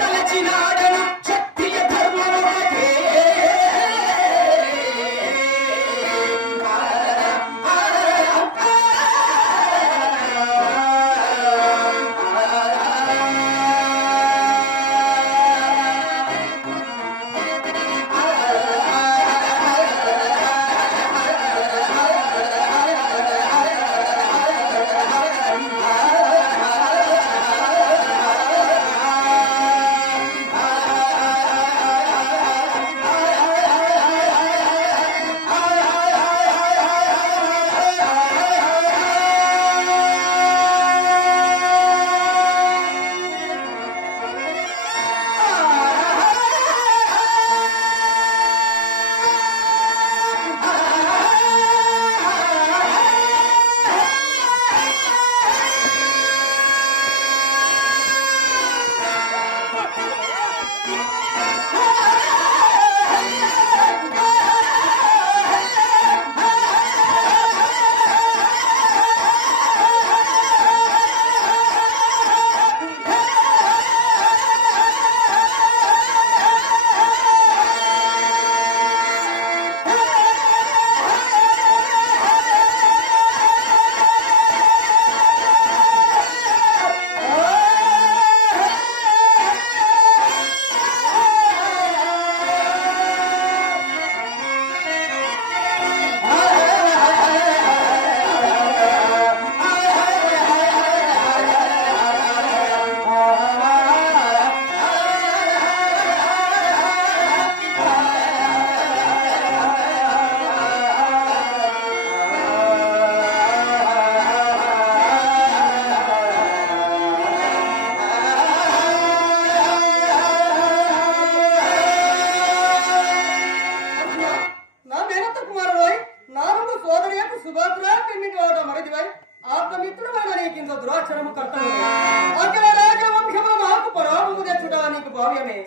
తలచినాడను క్షత్రియ ధర్మముకే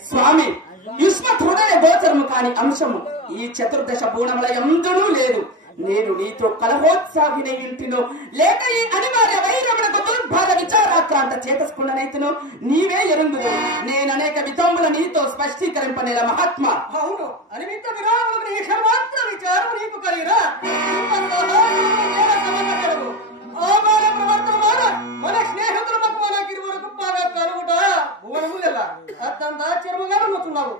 స్వామి యుష్మధృడనే గోచరము కాని అంశము ఈ చతుర్దశ బూణముల ఎందునూ లేదు. నేను నీతో కలహోత్సాహిన ఇంటినో లేక ఈ అనివార్య వైరమునకు దుర్భాగ విచారాక్రాంత చేతస్కున్ననైతును నీవే ఎరుంగుదు. నేను అనేక విధముల నీతో స్పష్టీకరింపనేల మహాత్మ. అవును అనిమిత్త విరామములకు నీ సర్వత్ర విచారము నీకు కలిగినా ఆమాన ప్రవర్తనమాన మన స్నేహితుల మధ్య మనకిరువురకు బాగా కలుగుట భువనములెల్ల అత్యంత ఆశ్చర్యముగా నమ్ముతున్నావు.